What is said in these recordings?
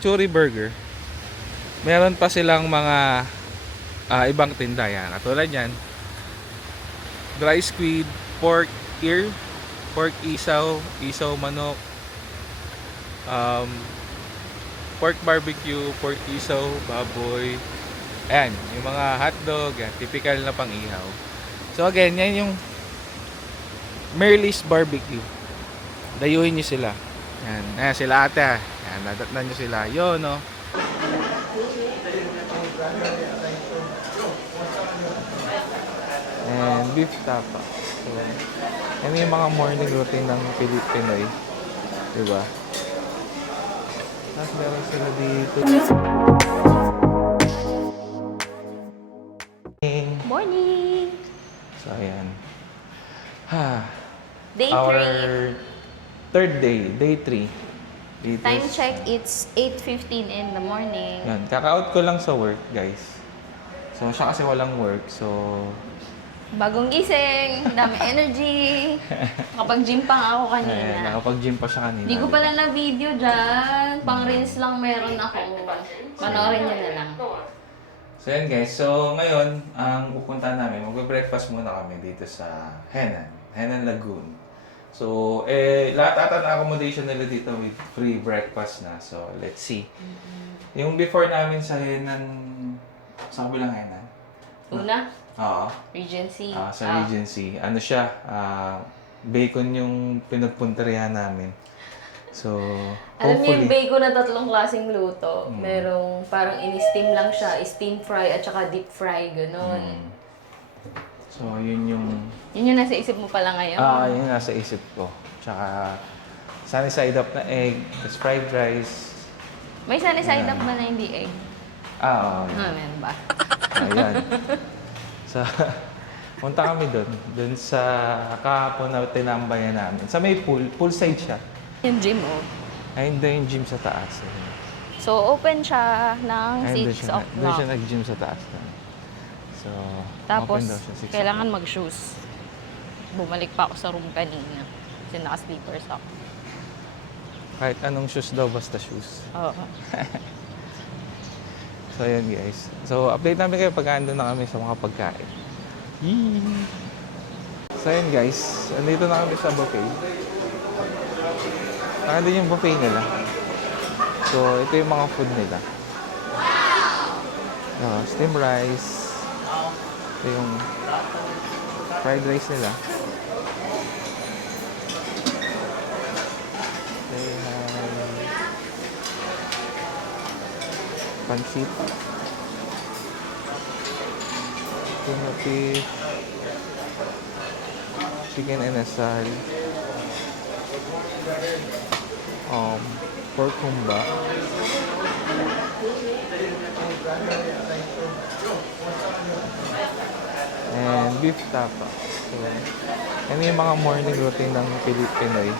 Churi Burger, meron pa silang mga ibang tinda yan. Katulad yan, dry squid, pork ear, pork isaw, isaw manok, um, pork barbecue, pork isaw, baboy. Ayan, yung mga hotdog, yan, typical na pang-ihaw. So again, yan yung Merle's Barbecue. Dayuhin nyo sila. Yan, ayan sila ate. Yan, nadatnan nyo sila. Yun, no. And beef tapa. So, yan yung mga morning routine ng Pinoy. Diba? Tapos meron sila dito. Morning! So, ayan. Day Our 3. third day, day 3. Time check, it's 8:15 in the morning. Yan, kaka-out ko lang sa work, guys. So, siya kasi walang work, so... Bagong gising, dami energy. Nakapag-gym pa nga ako Ayan, kanina. nakapag-gym pa siya kanina. Hindi ko pala na-video dyan. Pang-rinse lang meron ako. Panoorin nyo na lang. So, yan guys. So, ngayon, ang pupuntahan namin, mag-breakfast muna kami dito sa Henan Lagoon. So, lahat ata na accommodation nila dito with free breakfast na. So, let's see. Yung before namin sa Henan, saan ko bilang Henan? Una, Oo. Regency. Sa Regency. Ano siya, bacon yung pinagpunterihan namin. So, Alam niyo yung hopefully... bacon na tatlong klaseng luto. Merong parang in-steam lang siya, steam fry at saka deep fry, gano'n. So, yun yung... Yun yung nasa isip mo pala ngayon? Yun nasa isip ko. Tsaka, sunny side up na egg, tapos fried rice. May sunny side up ba na hindi egg? Oo. Meron ba? Ayan. So, punta kami doon sa kahapon na tinambayan namin. Sa may poolside siya. Yung gym, oh. Ay, hindi yung gym sa taas. So, open siya ng Ay, 6 o'clock. doon siya nag-gym sa taas. So, Tapos, open daw siya 6 kailangan o'clock. mag-shoes. Bumalik pa ako sa room kanina. Kasi naka-sleepers ako. Kahit anong shoes daw, basta shoes. Oo. So, yun guys. So, update namin kayo pag andun na kami sa mga pagkain. Yee! So, yun guys. Andito na kami sa buffet. Andun yung buffet nila. So, ito yung mga food nila. Steam rice. Ito yung fried rice nila. They have pancit. Tuna fish. Chicken inasal. Pork humba. And beef tapa. So, yan yung mga morning routine ng Pinoy.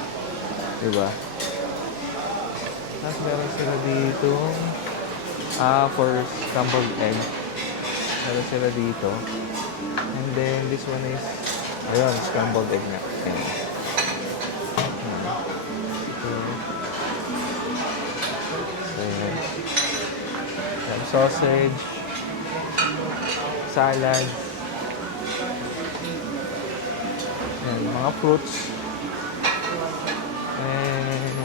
Diba? Tapos meron sila dito for scrambled egg. Meron sila dito. And then this one is ayun, scrambled egg na. Ayan. Sausage, salad, and mga fruits, and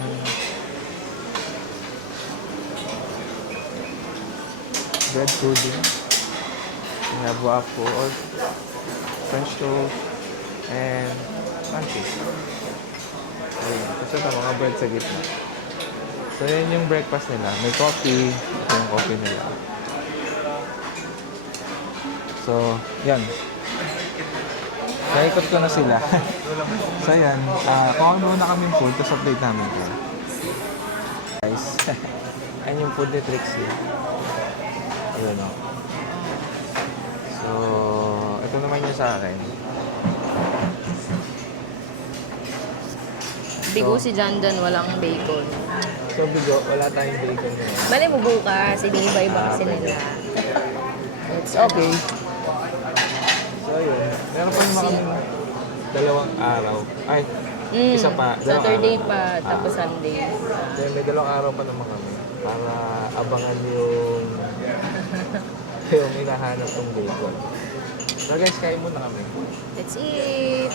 bread pudding. We have waffle or French toast and pancake. Ayun, kasi ito mga bread sa gitna. So, yun yung breakfast nila. May coffee. Ito yung coffee nila. So, yan. Naikot ko na sila. So, yan. Kuha muna kaming food, tapos update namin kayo. Guys, ayan yung food ni Trixie. Ayun o. So, ito naman yung sa akin. Bigo si John Don, walang bacon. So, bigo, wala tayong bacon ngayon. Bale mo bukas, iniiba-iba kasi nila. It's okay. So, yun. Meron pa naman kami dalawang araw. Ay, isa pa. Dalawang Saturday araw. pa, tapos Sunday. Then, may dalawang araw pa naman kami. para abangan yung yung hinahanap ng bacon. So guys, kain muna kami. Let's eat!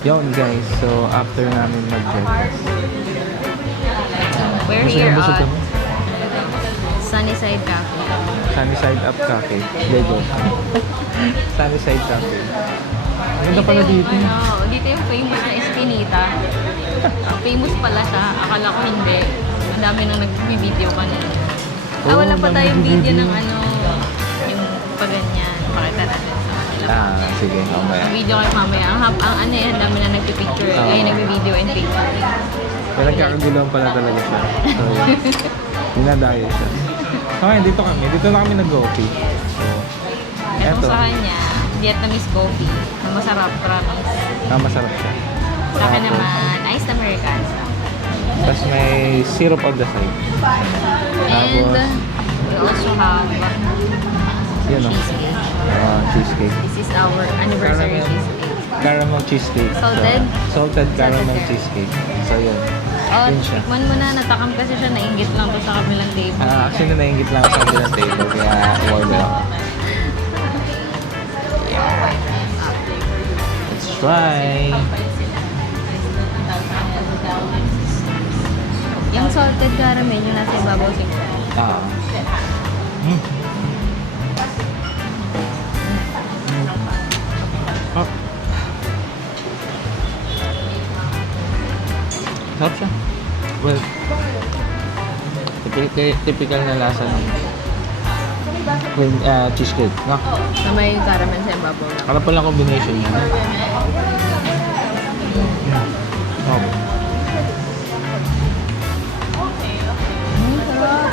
Yun guys, so after namin mag-breakfast. We're here at Sunnyside Cafe. Sunnyside Up Cafe. Lego. Sunnyside Cafe. Ang ganda pala dito. Dito yung famous na Espinita. Famous pala siya. Akala ko hindi. Ang dami nang nag-video kanina. Wala pa tayong video ng yung paganyan. Pakita natin sa kanila. Sige, mamaya. Ang video kayo mamaya. Ang ang dami na nagpipicture. Ay, nagpi-video and picture. Pero nagkakagulong pala talaga siya. So, dinadayo siya. Okay, dito kami. Dito na kami nag-coffee. So, Etong sa kanya, Vietnamese coffee. Na masarap, promise. masarap siya. Sa akin naman, iced Americano. Tapos may syrup on the side. And we also have Yun o. cheesecake. Cheesecake. This is our anniversary Caramel. cheesecake. Caramel cheesecake. Salted? Salted caramel Salted. cheesecake. So yun. Oh, Yun siya. tikman mo na. Natakam kasi siya. Nainggit lang to sa kabilang table. Actually, nainggit lang ako sa kabilang table. Kaya order ako. Let's try. Yung salted caramel, yung nasa ibabaw siguro. Mm. Oh. Sarap siya. Well, typical na lasa ng cheesecake. No? Na may caramel sa ibabaw lang. Para palang combination niya. Oh. Sarap.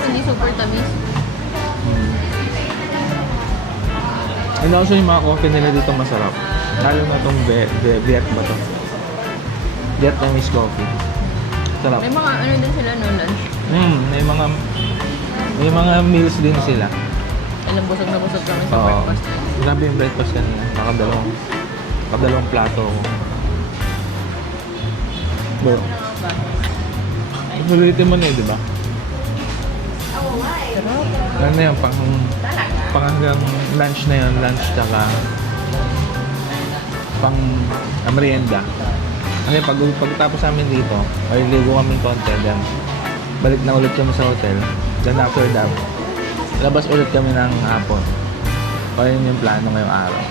Hindi super tamis. And also yung mga coffee nila dito masarap. Lalo na itong Viet ba to? Vietnamese coffee. Sarap. May mga din sila no lunch. May mga meals din sila. Alam, busog na busog kami sa Oo. breakfast. Grabe yung breakfast kanina. Nakadalawang plato ako. But, ulitin mo na di ba? Ano na yun, pang hanggang lunch na yun, lunch tsaka pang merienda. Kasi pagtapos namin dito, ay ligo kami konti, then balik na ulit kami sa hotel. Then after that, labas ulit kami ng hapon. Kaya yun yung plano ngayong araw.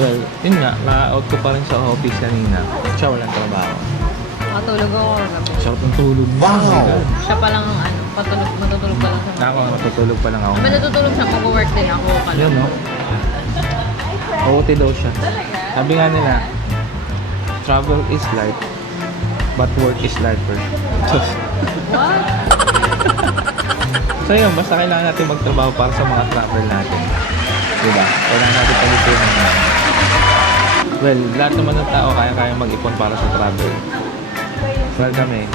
Well, yun nga, na-out ko pa rin sa office kanina. Siya walang trabaho. Makatulog ako kagabi. Sarap ng tulog. Wow! Siya pa lang ang matutulog pa lang sa mga. Ako, matutulog pa lang ako. Habang natutulog siya, mag-work din ako. Yun, no? OT daw siya. Sabi nga nila, travel is life, but work is lifer. What? So yun, basta kailangan natin magtrabaho para sa mga travel natin. Diba? Kailangan natin pag-ipunan. Well, lahat naman ng tao kaya mag-ipon para sa travel. Well, kami,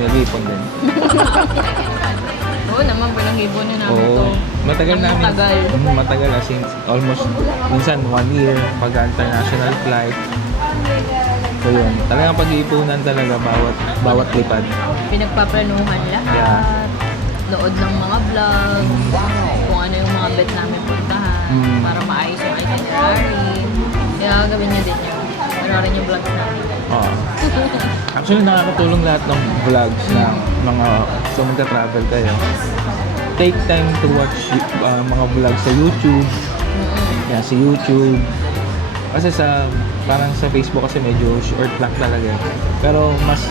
may-ipon din. Oo naman, pinag-ipunin namin to. Oo. Matagal Ang namin. tagal. Matagal na since almost minsan 1 year pag-international flight. So yun, talagang pag-iipunan talaga bawat lipad. Pinagpaplanuhan lahat. Yeah. Nood ng mga vlog. Kung ano yung mga bet namin puntahan. Para maayos yung itinerary. Kaya gawin niyo din yun. Panoorin yung vlogs namin. Oo. Actually, nakakatulong lahat ng vlogs ng mga kung magka-travel kayo. Take time to watch mga vlogs sa YouTube. Kaya sa YouTube. Kasi parang sa Facebook kasi medyo short lang talaga. Pero mas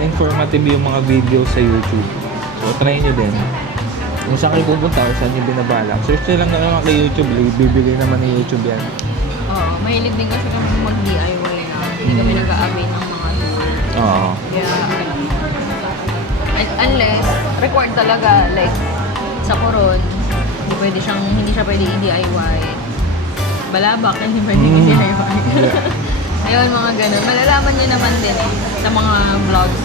informative yung mga video sa YouTube. So, try nyo din. Kung saan kayo pupunta o saan nyo binabalak. Search nyo lang naman kay YouTube. Bibigay naman ng YouTube yan. Oo, mahilig din kasi kami mag-DIY na. Hindi kami nag-aabay ng mga Oo. unless required talaga, like sa Coron, hindi siya pwede i-DIY. Balabak, hindi pwede i-DIY. Ayun, mga ganun. Malalaman nyo naman din sa mga vlogs.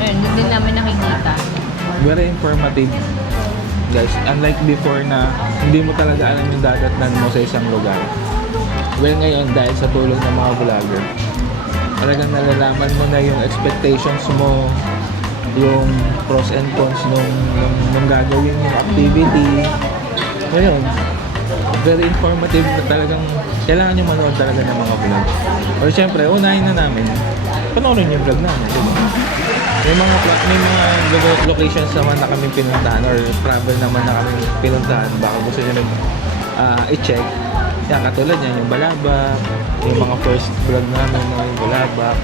Ayun, din namin nakikita. Very informative, guys. Unlike before na hindi mo talaga alam yung dadatnan mo sa isang lugar. Well, ngayon, dahil sa tulong ng mga vlogger, talagang nalalaman mo na yung expectations mo, yung pros and cons nung gagawin yung activity. Ngayon, very informative na talagang kailangan nyo manood talaga ng mga vlog. Or syempre, unahin na namin, panoorin yung vlog namin, di ba? May mga locations naman na kami pinuntahan or travel naman na kami pinuntahan. Baka gusto nyo i-check. Yan, katulad yan, yung Balabak, yung mga first vlog namin, no, yung Balabak.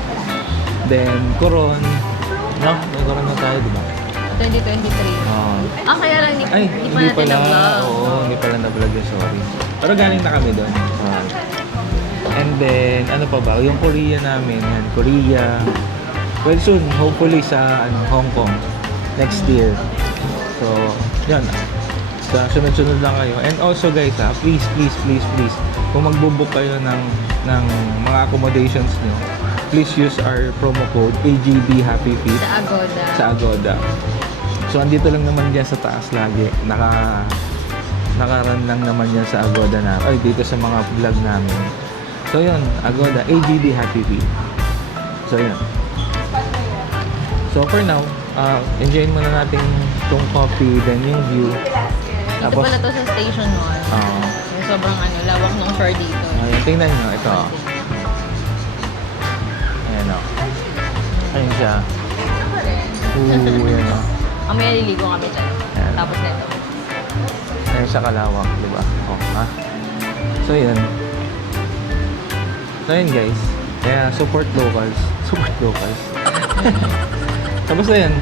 Then, Coron. No? May Coron na tayo, di ba? 2023. Kaya lang Hindi pa natin na-vlog. Oo, hindi pala na-vlog yun, sorry. Pero galing na kami doon. And then, ano pa ba? Yung Korea namin, yan, Korea. Well, soon, hopefully sa Hong Kong next year. So, yan. Sa sunod-sunod lang kayo. And also guys, please, kung magbo-book kayo ng mga accommodations nyo, please use our promo code AGB Happy Feet Sa Agoda. sa Agoda. So, andito lang naman yan sa taas lagi. Nakaran lang naman yan sa Agoda na. Ay, dito sa mga vlog namin. So, yun. Agoda. AGB Happy Feet. So, yun. So, for now, enjoyin muna natin itong coffee, then yung view. Dito pala to sa Station 1. Yung sobrang lawak ng shore dito. Ayun, tingnan nyo. Ito. Ayan o. Ayun siya. Ayan o. Mamaya liligo kami dyan. Ayan. Tapos nito. Ayun siya kalawak, di ba? So, yun. So, yun guys. Kaya, support locals. Support locals. Tapos na yun.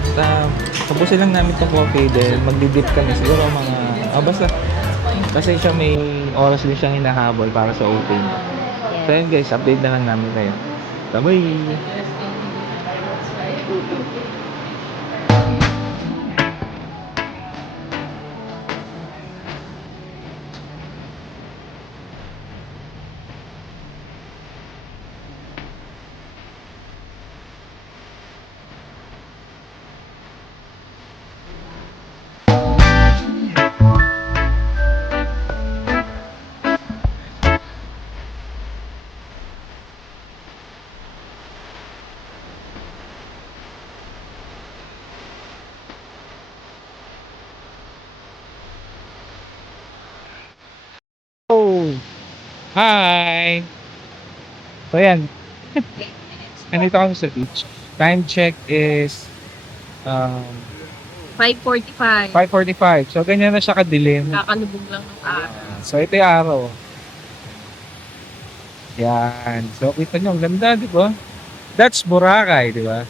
Tapusin lang namin itong coffee. Then, magdidip kami. Siguro mga... basta. Kasi siya may oras din siyang hinahabol para sa open. So, yun guys. Update na lang namin kayo. Bye! Oh! Hi! So yan, nandito kami sa beach. Time check is 5:45. 5:45. So ganyan na siya kadilim. Kakalubog lang ng araw. So ito yung araw. Yan. So kita nyo, ang ganda, di ba? That's Boracay, di ba?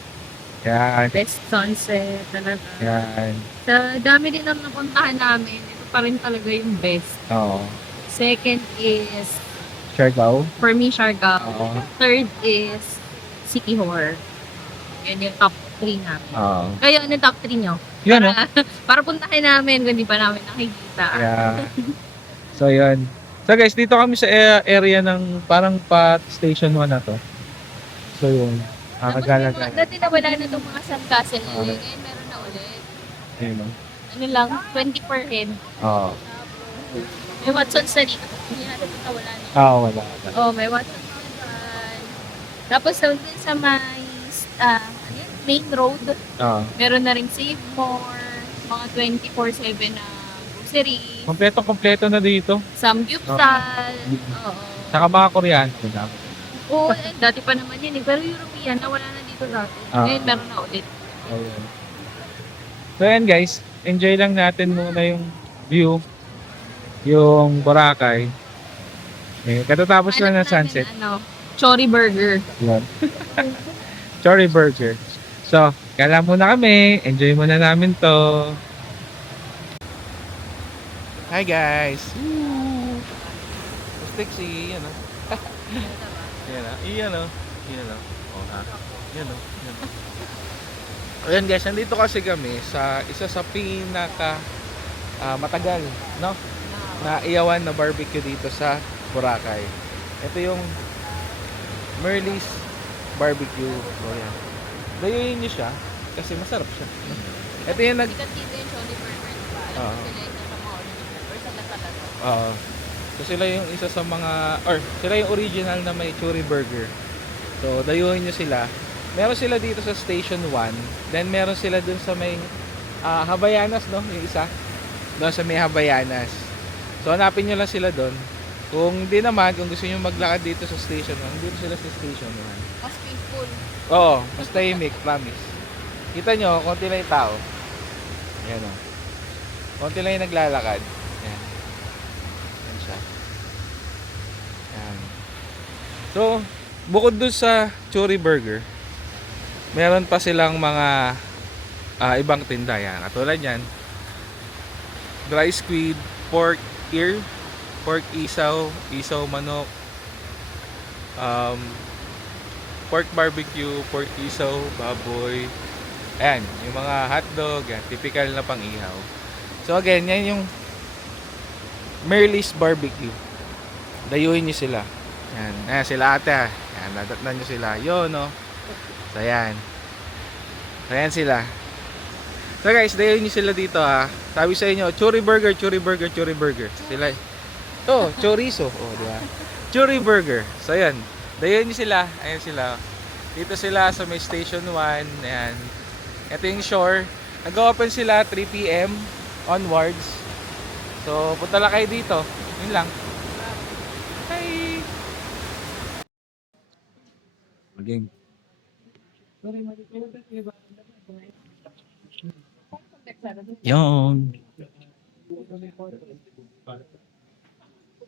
Yan. Best sunset talaga. Yan. Sa dami din ang napuntahan namin, ito pa rin talaga yung best. Oo. Second is, Siargao. for me, Siargao. Oo. Third is Siquijor. Yun yung top 3 namin. Oo. Kayo, ano yung top 3 nyo? Yun, no? Para puntahin namin kung di pa namin nakikita. Yeah. So yun. So guys, dito kami sa area ng parang pat station 1 na to. So yun. Nakagala-gala. Dati nawala na itong mga sandcastle nila. Ngayon meron na ulit. Ayun, no? Ano lang, 20 per head. Oo. May Watson's na dito. Hindi natin ito wala na. Wala. Oh, may Watson's na dyan. Tapos doon din sa may main road, meron na ring Save More, mga 24/7 na grocery, Kompleto na dito. Samgyupsal, oo. Saka mga Koreano. Oo, dati pa naman yun eh. Pero European na wala na dito dati. Ngayon meron na ulit. Ayun. So yan guys, enjoy lang natin muna yung view, yung Boracay. Katatapos lang ng sunset. Chori Burger. Yan. Chori Burger. So, kala muna kami. Enjoy muna namin to. Hi guys. Woo! Sexy, yan o. Yan o. Iyan o. Yan o. Yan o. Ayan guys, nandito kasi kami sa isa sa pinaka matagal, no? Na iyawan na barbecue dito sa Boracay. Ito yung Merlis Barbecue. So yan. Dayuin nyo siya kasi masarap siya. Ito yung Sikat dito yung Chori Burger, diba? Alam mo sila yung nasa mga original. Or sila talaga. So sila yung isa sa mga, or sila yung original na may churi burger. So So, dayuhin nyo sila. Meron sila dito sa Station 1. Then, meron sila dun sa may Habayanas, no? Yung isa. Doon sa may Habayanas. So, hanapin nyo lang sila doon. Kung di naman, kung gusto nyo maglakad dito sa Station 1, dito sila sa Station 1. Mas peaceful. Oo, mas tahimik, promise. Kita nyo, konti lang yung tao. Ayan o. Konti lang yung naglalakad. Ayan. Ayan siya. Ayan. So, bukod dun sa Churi Burger, meron pa silang mga ibang tinda. Yan. Katulad yan, dry squid, pork ear, pork isaw, isaw manok, pork barbecue, pork isaw, baboy. Ayan, yung mga hotdog, yan, typical na pang-ihaw. So again, yan yung Merle's Barbecue. Dayuhin nyo sila. Yan, ayan sila ate. Yan, nadatnan nyo sila. Yun, no? So ayan. So ayan sila. So guys, dayuhin nyo sila dito ha. Sabi sa inyo, Churi Burger, Churi Burger, Churi Burger. Sila. Oh, chorizo. Oh, di ba? Churi Burger. So ayan. Dayuhin nyo sila. Ayan sila. Dito sila sa may Station 1. Ayan. Ito yung shore. Nag-open sila 3 PM onwards. So, punta lang kayo dito. Yun lang. Hi! Maging. Yon.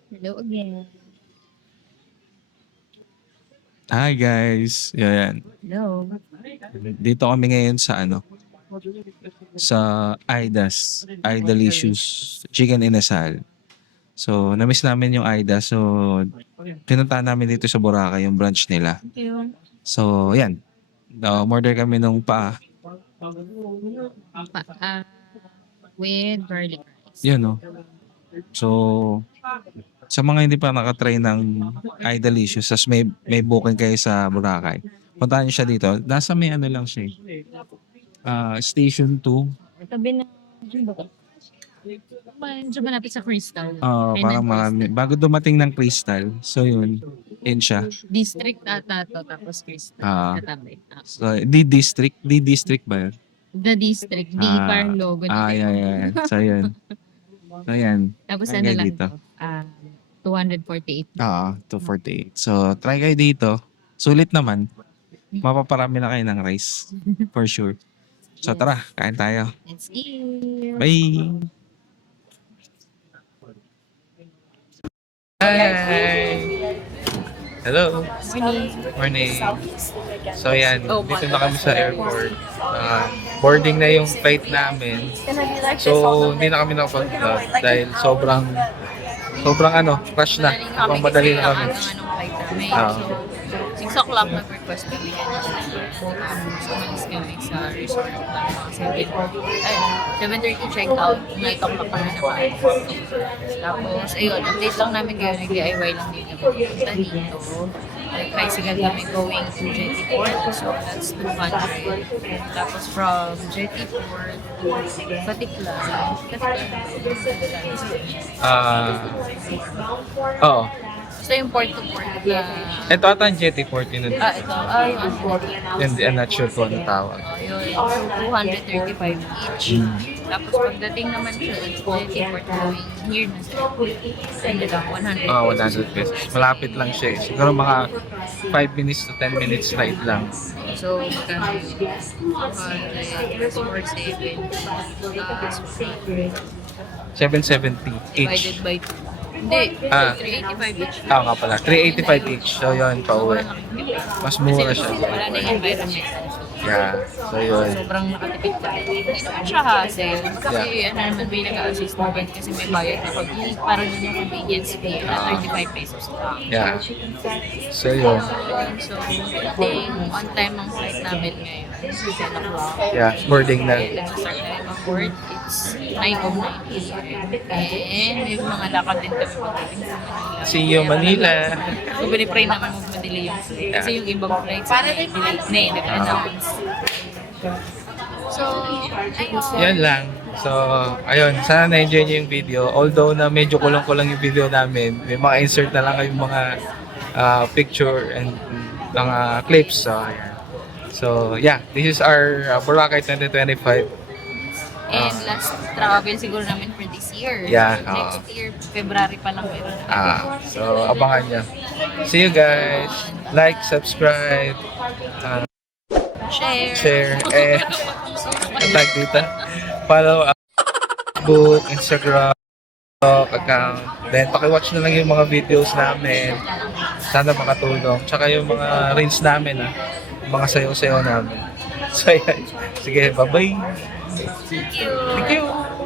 Hello again. Hi guys. Yan. Hello. Dito kami ngayon sa sa Idalicious Chicken Inasal. So, na-miss namin yung Ida. So, pinuntahan namin dito sa Boracay yung branch nila. Yung So, yan. Order kami nung with garlic rice. Yan, no. So, sa mga hindi pa nakatry ng Idalicious, tas may booking kayo sa Boracay, puntahan nyo siya dito. Nasa may lang siya Station 2. Tabi na, medyo malapit sa Crystal. Parang marami. Bago dumating ng Crystal. So, yun. Yun siya. District ata to, tapos Crystal. Katabi. So, D-District ba yun? The District. D parang logo. Yeah. So, yun. So, yan. Tapos Try ano kayo lang dito. 248. 248. So, try kayo dito. Sulit naman. Mapaparami na kayo ng rice. For sure. So, tara. Kain tayo. Let's eat. Bye! Hi! Hello! Morning! So, yan. Dito na kami sa airport. Boarding na yung flight namin. So, hindi na kami nakapag-vlog dahil sobrang rush na. Sobrang madali na kami. So, 6 o'clock nag-request kami kanina. So, umalis kami sa resort. 7:30 check-out. 8 o'clock kami naman. Tapos, ayun, update lang namin kayo. Nag-DIY lang din kami. Punta dito. Nag-tricycle kami going to Jetty Port. So, that's 200. Tapos, from Jetty Port, Patiklan. Oo. So, yung port to port na... Ito ata ang Jetty Port yun. ito. I'm not sure kung ano tawag. Yun. So, 235 each. Tapos pagdating naman siya sa Jetty Port going here na sa ano lang, 100 100 pesos. Malapit lang siya eh. Siguro mga 5 minutes to 10 minutes ride lang. So, magkano yun? 200 or 7 plus 770 each. divided by 2. Hindi, 385 each. Nga pala. 385 each. So, yun, pauwi. Mas mura siya. Wala na yung environmental. Yeah. So, yun. Sobrang nakatipid ka. Hindi naman siya hassle. Kasi ano naman may nag-assist naman kasi may bayad na pag parang yun yung convenience fee na 35 pesos lang. Yeah. So, yun. So, I think on time ang flight namin ngayon. 10 o'clock. Yeah. Boarding na. Nag-start na yung board. It's 9:09 a.m. And may mga lakad din kami pagdating sa Manila. See you, Manila. So, pinipray naman magmadali yung flight. Kasi yung ibang flights na delay na nag-announce. So, ayun. Yan lang. So, ayun. Sana na-enjoy niyo yung video. Although na medyo kulang-kulang yung video namin, may mga insert na lang kayong mga picture and clips. So, ayan. So, yeah, this is our Boracay 2025. And last travel siguro namin for this year. Yeah, Next year, February pa lang meron. So, abangan nyo. See you guys. Like, subscribe, share, and tag dito. Follow Facebook, Instagram, TikTok account. Then, pakiwatch na lang yung mga videos namin. Sana makatulong. Tsaka yung mga reels namin, yung mga sayaw-sayaw namin. So, ayan. Sige, bye-bye. Thank you. Thank you.